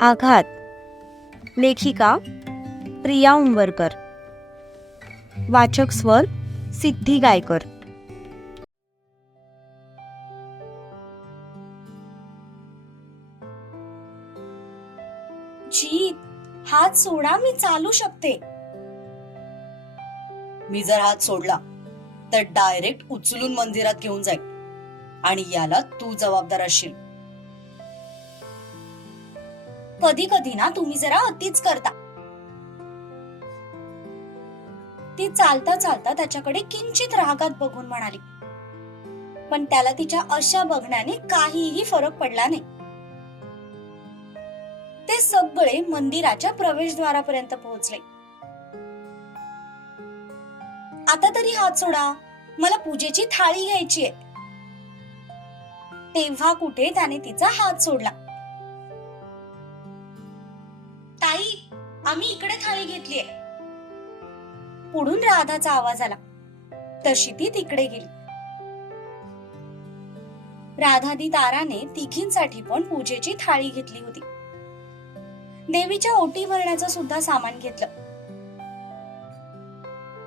आघात. लेखिका प्रिया उंबरकर. वाचक स्वर सिद्धी गायकर. जीत हात सोडा मी चालू शकते. मी जर हात सोडला तर डायरेक्ट उचलून मंदिरात घेऊन जाईल आणि याला तू जबाबदार असशील कधी कधी ना तुम्ही जरा अतिच करता. ती चालता चालता त्याच्याकडे किंचित रागात बघून म्हणाली. पण त्याला तिच्या अशा बघण्याने काहीही फरक पडला नाही. ते सगळे मंदिराच्या प्रवेशद्वारापर्यंत पोहोचले. आता तरी हात सोडा मला पूजेची थाळी घ्यायची आहे. तेव्हा कुठे त्याने तिचा हात सोडला. पुढून राधाचा आवाज आला. तशी ती तिकडे गेली. राधादी ताराने तिघींसाठी पण पूजेची थाळी घेतली होती. देवीच्या ओटी भरण्याचं सुद्धा सामान घेतलं.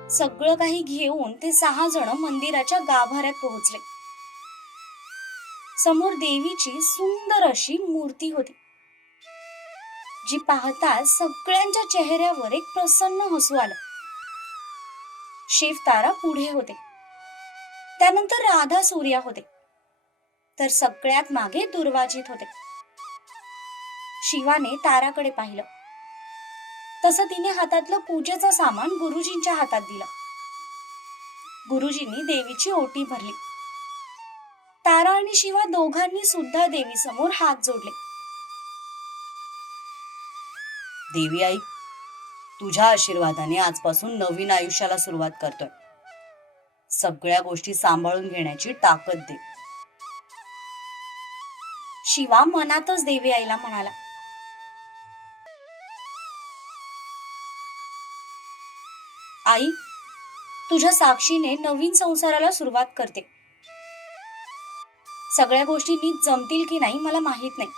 सगळं काही घेऊन ते सहा जण मंदिराच्या गाभाऱ्यात पोहोचले. समोर देवीची सुंदर अशी मूर्ती होती. जी पाहताच सगळ्यांच्या चेहऱ्यावर एक प्रसन्न हसू आलं. शिव तारा पुढे होते. त्यानंतर राधा सूर्या होते. तर सगळ्यात मागे दुर्वाजित होते. शिवाने ताराकडे पाहिलं. तसं तिने हातातलं पूजेचं सामान गुरुजींच्या हातात दिलं. गुरुजींनी देवीची ओटी भरली. तारा आणि शिवा दोघांनी सुद्धा देवी समोर हात जोडले. देवी आई तुझ्या आशीर्वादाने आजपासून नवीन आयुष्याला सुरुवात करतोय. सगळ्या गोष्टी सांभाळून घेण्याची ताकद दे. शिवा मनातच देवी आईला म्हणाला. आई तुझ्या साक्षीने नवीन संसाराला सुरुवात करते. सगळ्या गोष्टी नीट जमतील की नाही मला माहीत नाही.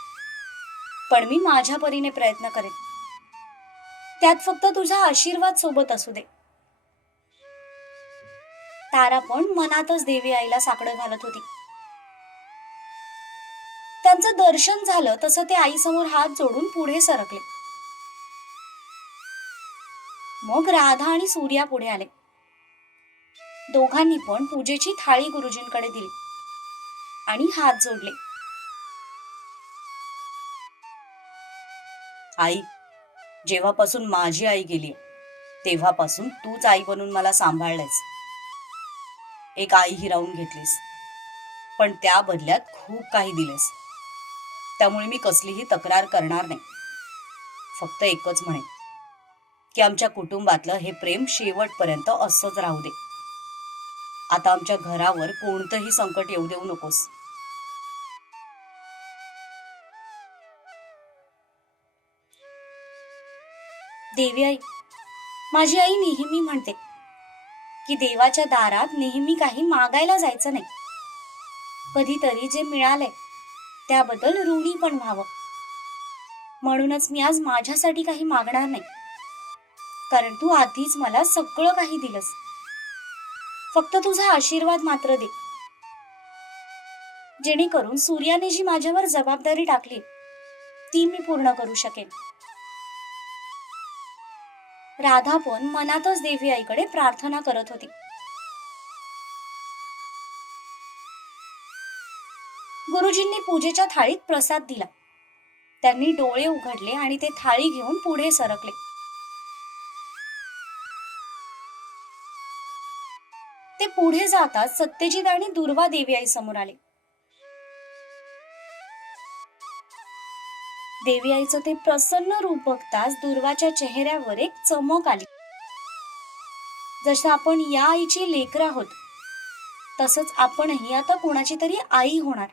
पण मी माझ्या परीने प्रयत्न करेन. त्यात फक्त तुझा आशीर्वाद सोबत असू दे. तारा पण मनातच देवी आईला साकडं घालत होती. त्यांचं दर्शन झालं तसं ते आईसमोर हात जोडून पुढे सरकले. मग राधा आणि सूर्या पुढे आले. दोघांनी पण पूजेची थाळी गुरुजींकडे दिली आणि हात जोडले. आई जेव्हापासून माझी आई गेली तेव्हापासून तूच आई बनून मला सांभाळलंयस. एक आई हिरावून घेतलीस पण त्या बदल्यात खूप काही दिलेस त्यामुळे मी कसलीही तक्रार करणार नाही. फक्त एकच म्हणेन की आमच्या कुटुंबातलं हे प्रेम शेवटपर्यंत असंच राहू दे. आता आमच्या घरावर कोणतंही संकट येऊ देऊ नकोस. देवी आई माझी आई नेहमी म्हणते की देवाच्या दारात नेहमी काही मागायला जायचं नाही. कधीतरी जे मिळालंय त्याबद्दल ऋणी पण व्हावं. म्हणूनच मी आज माझ्यासाठी काही मागणार नाही. कारण तू आधीच मला सगळं काही दिलंस. फक्त तुझा आशीर्वाद मात्र दे. जेणेकरून सूर्याने जी माझ्यावर जबाबदारी टाकली ती मी पूर्ण करू शकेन. राधा पण मनातच देवी आईकडे प्रार्थना करत होती. गुरुजींनी पूजेच्या थाळीत प्रसाद दिला. त्यांनी डोळे उघडले आणि ते थाळी घेऊन पुढे सरकले. ते पुढे जाताच सत्यजित आणि दुर्वा देवी आई समोर आले. देवी आईचं ते प्रसन्न रूप बघताच दुर्वाच्या चेहऱ्यावर एक चमक आली. जसं आपण या आईची लेकर आहोत तसंच आपणही आता कोणाची तरी आई होणार.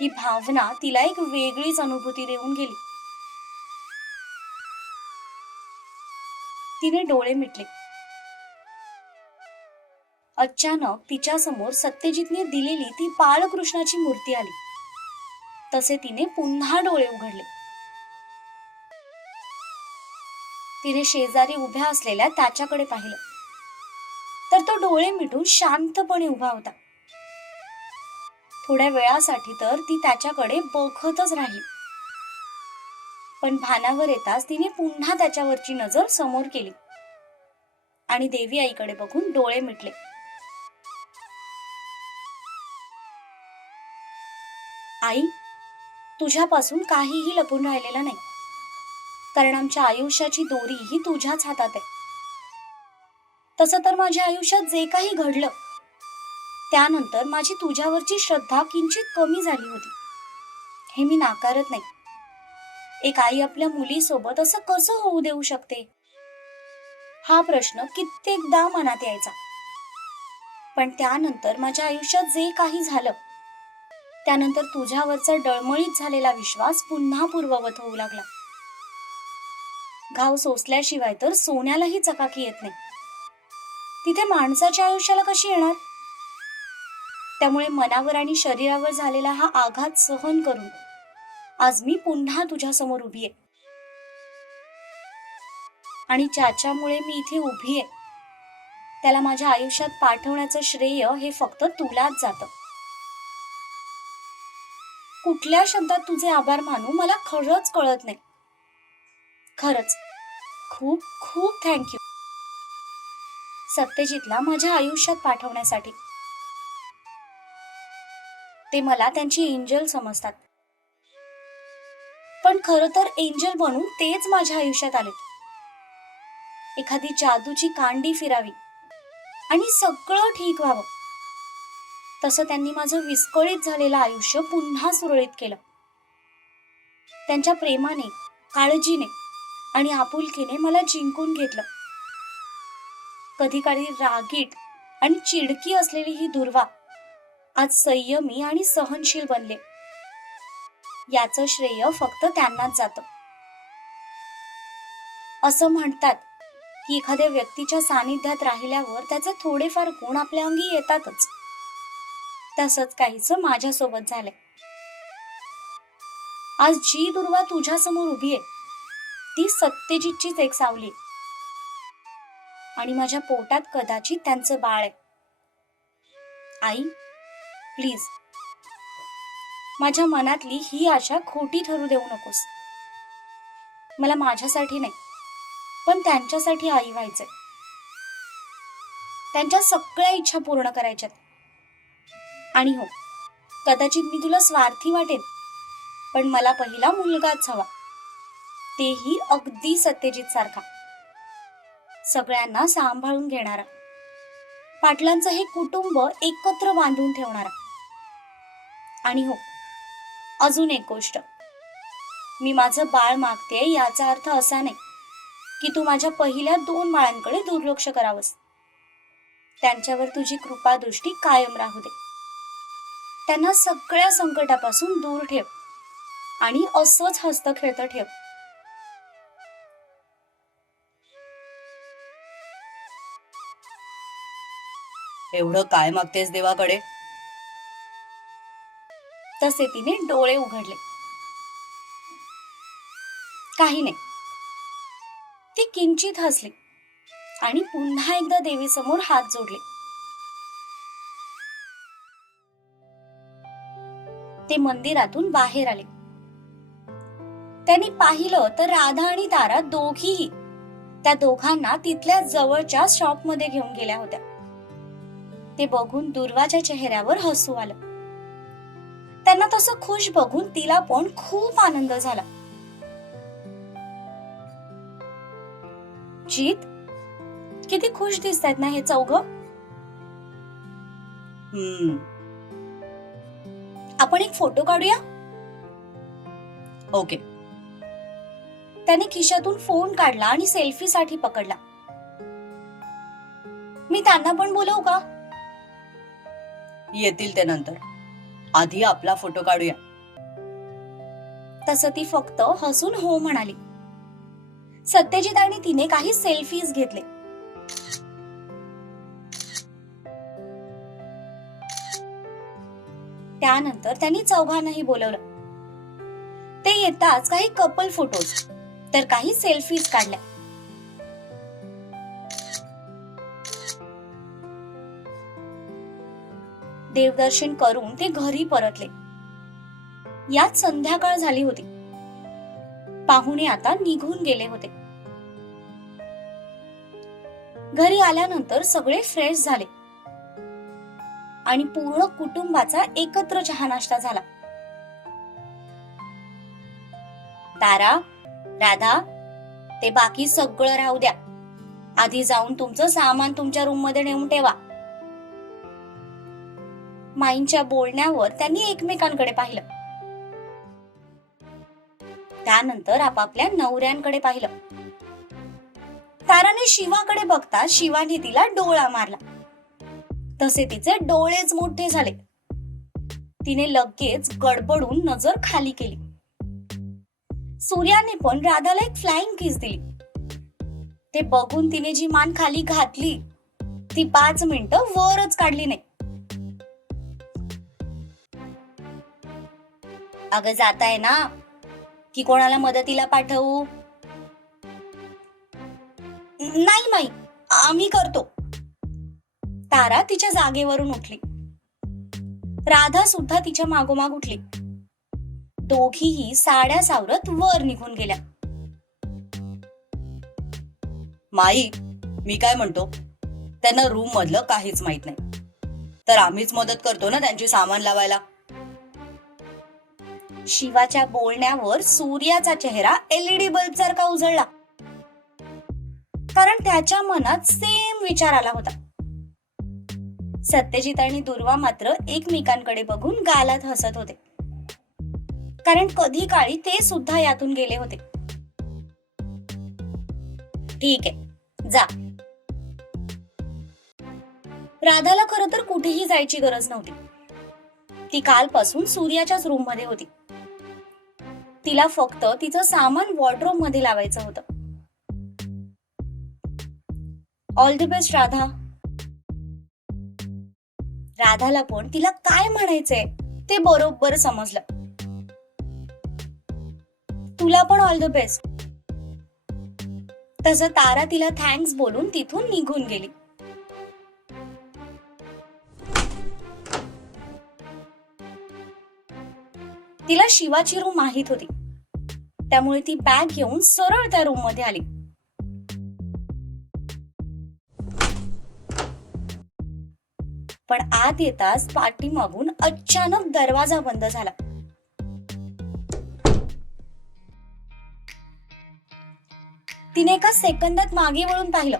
ही भावना तिला एक वेगळीच अनुभूती देऊन गेली. तिने डोळे मिटले. अचानक तिच्या समोर सत्यजितने दिलेली ती बाळकृष्णाची मूर्ती आली. तसे तिने पुन्हा डोळे उघडले. तिने शेजारी उभ्या असलेल्या त्याच्याकडे पाहिलं. तर तो डोळे मिटून शांतपणे उभा होता. थोड्या वेळासाठी तर ती त्याच्याकडे बघतच राहिली. पण भानावर येताच तिने पुन्हा त्याच्यावरची नजर समोर केली. आणि देवी आईकडे बघून डोळे मिटले. आई तुझ्यापासून काहीही लपून राहिलेलं नाही. कारण आमच्या आयुष्याची दोरी ही तुझ्याच हातात आहे. तसं तर माझ्या आयुष्यात जे काही घडलं त्यानंतर माझी तुझ्यावरची श्रद्धा किंचित कमी झाली होती. हे मी नाकारत नाही. एक आई आपल्या मुलीसोबत असं कसं होऊ देऊ शकते? हा प्रश्न कित्येकदा मनात यायचा. पण त्यानंतर माझ्या आयुष्यात जे काही झालं त्यानंतर तुझ्यावरचा डळमळीत झालेला विश्वास पुन्हा पूर्ववत होऊ लागला. घाव सोसल्याशिवाय तर सोन्यालाही चकाकी येत नाही. तिथे माणसाच्या आयुष्याला कशी येणार? त्यामुळे मनावर आणि शरीरावर झालेला हा आघात सहन करून आज मी पुन्हा तुझ्या समोर उभी आहे. आणि ज्याच्यामुळे मी इथे उभी आहे त्याला माझ्या आयुष्यात पाठवण्याचं श्रेय हे फक्त तुलाच जातं. कुठल्या शब्दात तुझे आभार मानू मला खरंच कळत नाही. खरंच. खूप खूप थँक्यू सत्यजितला माझ्या आयुष्यात पाठवण्यासाठी. ते मला त्यांची एंजल समजतात. पण खर तर एंजल बनून तेच माझ्या आयुष्यात आलेत. एखादी जादूची कांडी फिरावी आणि सगळं ठीक व्हावं. तसं त्यांनी माझं विस्कळीत झालेलं आयुष्य पुन्हा सुरळीत केलं. त्यांच्या प्रेमाने काळजीने आणि आपुलकीने मला जिंकून घेतलं. कधी काळी रागीट आणि चिडकी असलेली ही दुर्वा आज संयमी आणि सहनशील बनले. याचं श्रेय फक्त त्यांनाच जातं. असं म्हणतात की एखाद्या व्यक्तीच्या सानिध्यात राहिल्यावर त्याचे थोडेफार गुण आपल्या अंगी येतातच. तसंच काहीच माझ्यासोबत झालंय. आज जी दुर्वा तुझ्या समोर उभी आहे ती सत्यजितचीच एक सावली आहे. आणि माझ्या पोटात कदाचित त्यांचं बाळ आहे. आई प्लीज. माझ्या मनातली ही आशा खोटी ठरू देऊ नकोस. मला माझ्यासाठी नाही पण त्यांच्यासाठी आई व्हायचंय. त्यांच्या सगळ्या इच्छा पूर्ण करायच्यात. आणि हो कदाचित मी तुला स्वार्थी वाटेन पण मला पहिला मुलगाच हवा तेही अगदी सत्यजित सारखा. सगळ्यांना सांभाळून घेणारा. पाटलांचं हे कुटुंब एकत्र बांधून ठेवणारा. आणि हो अजून एक गोष्ट. मी माझं बाळ मागते याचा अर्थ असा नाही की तू माझ्या पहिल्या दोन बाळांकडे दुर्लक्ष करावंस. त्यांच्यावर तुझी कृपा दृष्टी कायम राहू दे. त्यांना सगळ्या संकटापासून दूर ठेव आणि असंच हस्त खेळत ठेव. एवढं काय मागतेस देवाकडे? तसे तिने डोळे उघडले. काही नाही. ती किंचित हसली आणि पुन्हा एकदा देवीसमोर हात जोडले. ते मंदिरातून बाहेर आले. त्यांनी पाहिलं तर राधा आणि तारा दोघीही त्या दोघांना तिथल्या जवळच्या शॉपमध्ये घेऊन गेल्या होत्या. ते बघून दुर्वाच्या चेहऱ्यावर हसू आलं. त्यांना तसं खुश बघून तिला पण खूप आनंद झाला. जीत किती खुश दिसतायत ना हे चौघ? हम्म. आपण एक फोटो काढूया? ओके. त्याने खिशातून फोन काढला आणि सेल्फी साठी पकडला. मी त्यांना पण बोलवू का? येतील ते नंतर. आधी आपला फोटो काढूया. तसं ती फक्त हसून हो म्हणाली. सत्यजित आणि तिने काही सेल्फीज घेतले. त्यानंतर त्यांनी चौघांनाही बोलवलं. ते येताच काही कपल फोटोज तर काही सेल्फीज काढल्या. देवदर्शन करून ते घरी परतले. यात संध्याकाळ झाली होती. पाहुणे आता निघून गेले होते. घरी आल्यानंतर सगळे फ्रेश झाले. आणि पूर्ण कुटुंबाचा एकत्र चहा नाश्ता झाला. तारा राधा ते बाकी सगळं राहू द्या. आधी जाऊन तुमचं सामान तुमच्या रूममध्ये नेऊन ठेवा. माईंच्या बोलण्यावर त्यांनी एकमेकांकडे पाहिलं. त्यानंतर आपापल्या नवऱ्यांकडे पाहिलं. ताराने शिवाकडे बघता शिवाने तिला डोळा मारला. तसे तिचे डोळेच मोठे झाले. तिने लगेच गडबडून नजर खाली केली. सूर्याने पण राधाला एक फ्लाइंग किस दिली. ते बघून तिने जी मान खाली घातली ती पाच मिनिटं वरच काढली नाही. अगं जाताय ना? की कोणाला मदतीला पाठवू? नाही माई आम्ही करतो. तारा तिच्या जागेवरून उठली. राधा सुद्धा तिच्या मागोमाग उठली. दोघीही साड्या सावरत वर निघून गेल्या. माई मी काय म्हणतो? त्यांना रूम मधलं काहीच माहीत नाही. तर आम्हीच मदत करतो ना त्यांची सामान लावायला? शिवाच्या बोलण्यावर सूर्याचा चेहरा एलईडी बल्ब सारखा उजळला. कारण त्याच्या मनात सेम विचार आला होता. सत्यजित आणि दुर्वा मात्र एकमेकांकडे बघून गालात हसत होते. कारण कधी काळी ते सुद्धा यातून गेले होते. ठीक आहे जा. राधाला खरं तर कुठेही जायची गरज नव्हती. ती कालपासून सूर्याच्याच रूममध्ये होती. तिला फक्त तिचं सामान वॉर्ड्रोबमध्ये लावायचं होतं. All the best Radha. राधाला पण तिला काय म्हणायचंय? ते बरोबर समजलं. तुला पण ऑल द बेस्ट तसं तारा तिला थँक्स बोलून तिथून निघून गेली. तिला शिवाची रूम माहीत होती. त्यामुळे ती बॅग घेऊन सरळ त्या रूममध्ये आली. पण आत येताच पाठीमागून अचानक दरवाजा बंद झाला. तिने एका सेकंदात मागे वळून पाहिलं.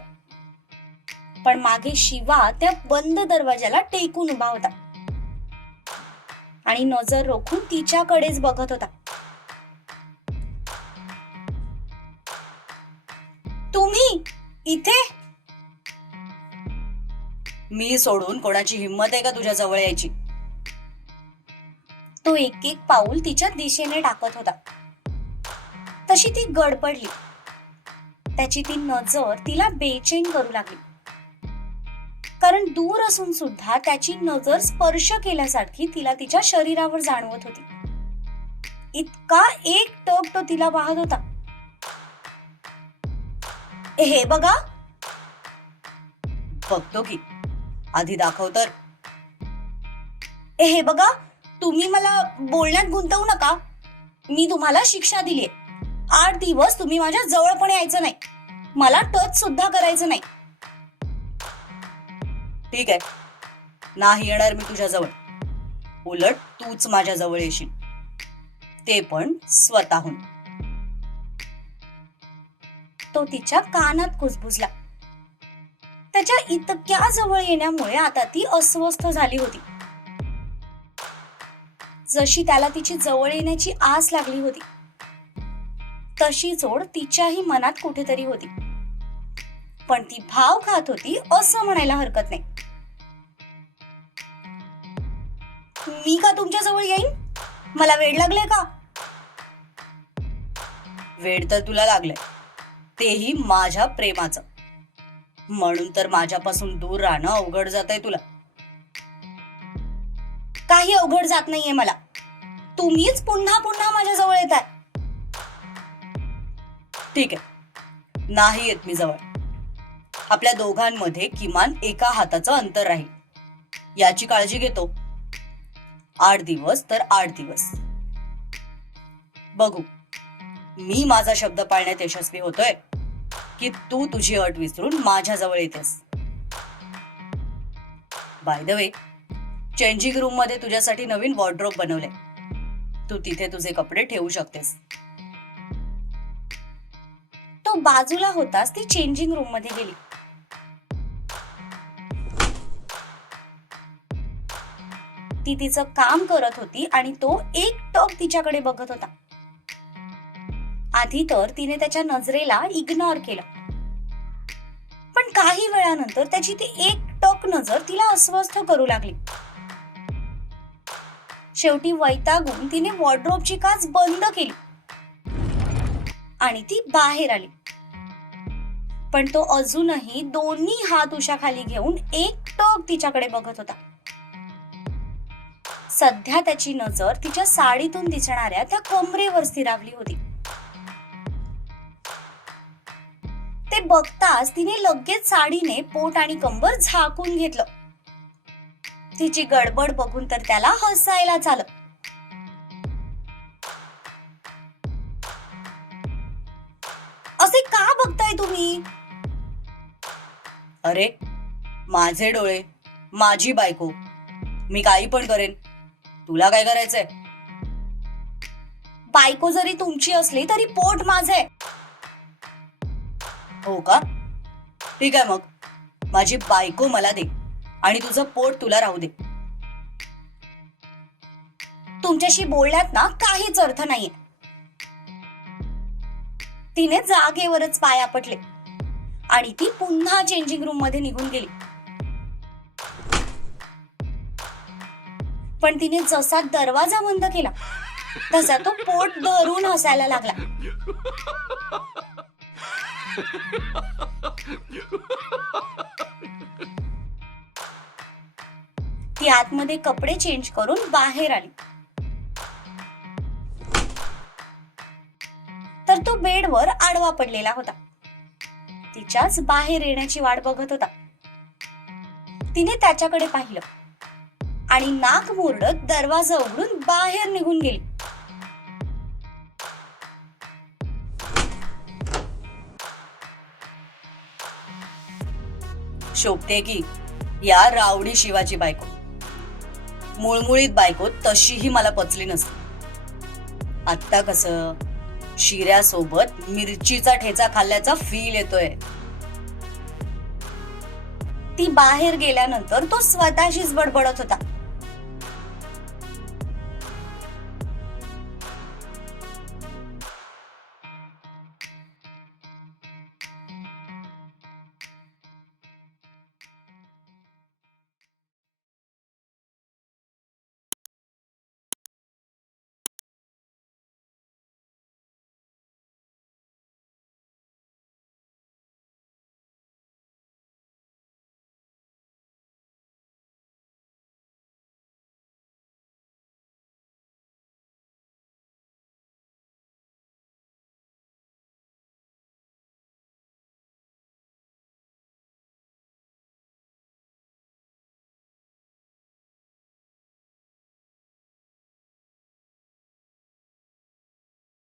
पण मागे शिवा त्या बंद दरवाजाला टेकून उभा होता. आणि नजर रोखून तिच्याकडेच बघत होता. मी सोडून कोणाची हिंमत आहे का तुझ्या जवळ यायची? तो एक एक पाऊल तिच्या दिशेने टाकत होता. तशी ती गडबडली त्याची ती नजर तिला बेचैन करू लागली. कारण दूर असून सुद्धा त्याची नजर स्पर्श केल्यासारखी तिला तिच्या शरीरावर जाणवत होती. इतका एक टक तो तिला पाहत होता. हे बघा. बघतो की. आधी दाखव तर. हे बघा तुम्ही मला बोलण्यात गुंतवू नका. मी तुम्हाला शिक्षा दिलीये. आठ दिवस तुम्ही माझ्या जवळ पण यायचं नाही. मला टच सुद्धा करायचं नाही. ठीक आहे. नाही येणार मी तुझ्या जवळ. उलट तूच माझ्या जवळ येशील. ते पण स्वतःहून. तो तिच्या कानात कुजबुजला. त्याच्या इतक्या जवळ येण्यामुळे आता ती अस्वस्थ झाली होती. जशी त्याला तिची जवळ येण्याची आस लागली होती तशी जोड तिच्याही मनात कुठेतरी होती. पण ती भाव खात होती असं म्हणायला हरकत नाही. मी का तुमच्या जवळ येईन? मला वेळ लागले का? वेळ तर तुला लागलाय. तेही माझ्या प्रेमाचं. म्हणून तर माझ्यापासून दूर राहणं अवघड जात आहे तुला. काही अवघड जात नाहीये मला. तुम्हीच पुन्हा पुन्हा माझ्या जवळ येत आहे ठीक आहे. नाही येत मी जवळ. आपल्या दोघांमध्ये किमान एका हाताचं अंतर राहील. याची काळजी घेतो. आठ दिवस तर आठ दिवस. बघू. मी माझा शब्द पाळण्यात यशस्वी होतोय? की तू तुझी अट विसरून माझ्याजवळ येतेस. बाय द वे चेंजिंग रूममध्ये तुझ्यासाठी नवीन वॉर्ड्रोब बनवले तू तिथे तुझे कपडे ठेवू शकतेस. तो बाजूला होताच ती चेंजिंग रूममध्ये गेली. ती तिचं काम करत होती आणि तो एक टक तिच्याकडे बघत होता. आधी तर तिने त्याच्या नजरेला इग्नोर केलं. पण काही वेळानंतर त्याची ती एक टक नजर तिला अस्वस्थ करू लागली. शेवटी वैतागून तिने वॉर्ड्रोबची काच बंद केली. आणि ती बाहेर आली. पण तो अजूनही दोन्ही हात उशाखाली घेऊन एक टक तिच्याकडे बघत होता. सध्या त्याची नजर तिच्या साडीतून दिसणाऱ्या त्या कमरेवर स्थिरावली होती. ते बघताच तिने लगेच साडीने पोट आणि कंबर झाकून घेतलं. तिची गडबड बघून तर त्याला हसायला झालं. असे का बघताय तुम्ही? अरे माझे डोळे माझी बायको. मी काही पण करेन. तुला काय करायचंय? बायको जरी तुमची असली तरी पोट माझे हो का? ठीक आहे मग. माझी बायको मला दे आणि तुझं पोट तुला राहू दे. तुमच्याशी बोलण्यात ना काहीच अर्थ नाहीये. तिने जागेवरच पाय आपटले आणि ती पुन्हा चेंजिंग रूममध्ये निघून गेली. पण तिने जसा दरवाजा बंद केला तसा तो पोट धरून हसायला लागला. ती आतमध्ये कपडे चेंज करून बाहेर आली. तर तो बेडवर आडवा पडलेला होता. तिच्याच बाहेर येण्याची वाट बघत होता. तिने त्याच्याकडे पाहिलं आणि नाक मुरडत दरवाजा उघडून बाहेर निघून गेली. शोभते की या रावडी शिवाची बायको. मुळमुळीत बायको तशीही मला पचली नसती. आत्ता कसं शिऱ्यासोबत मिरचीचा ठेचा खाल्ल्याचा फील येतोय. ती बाहेर गेल्यानंतर तो स्वतःशीच बडबडत होता.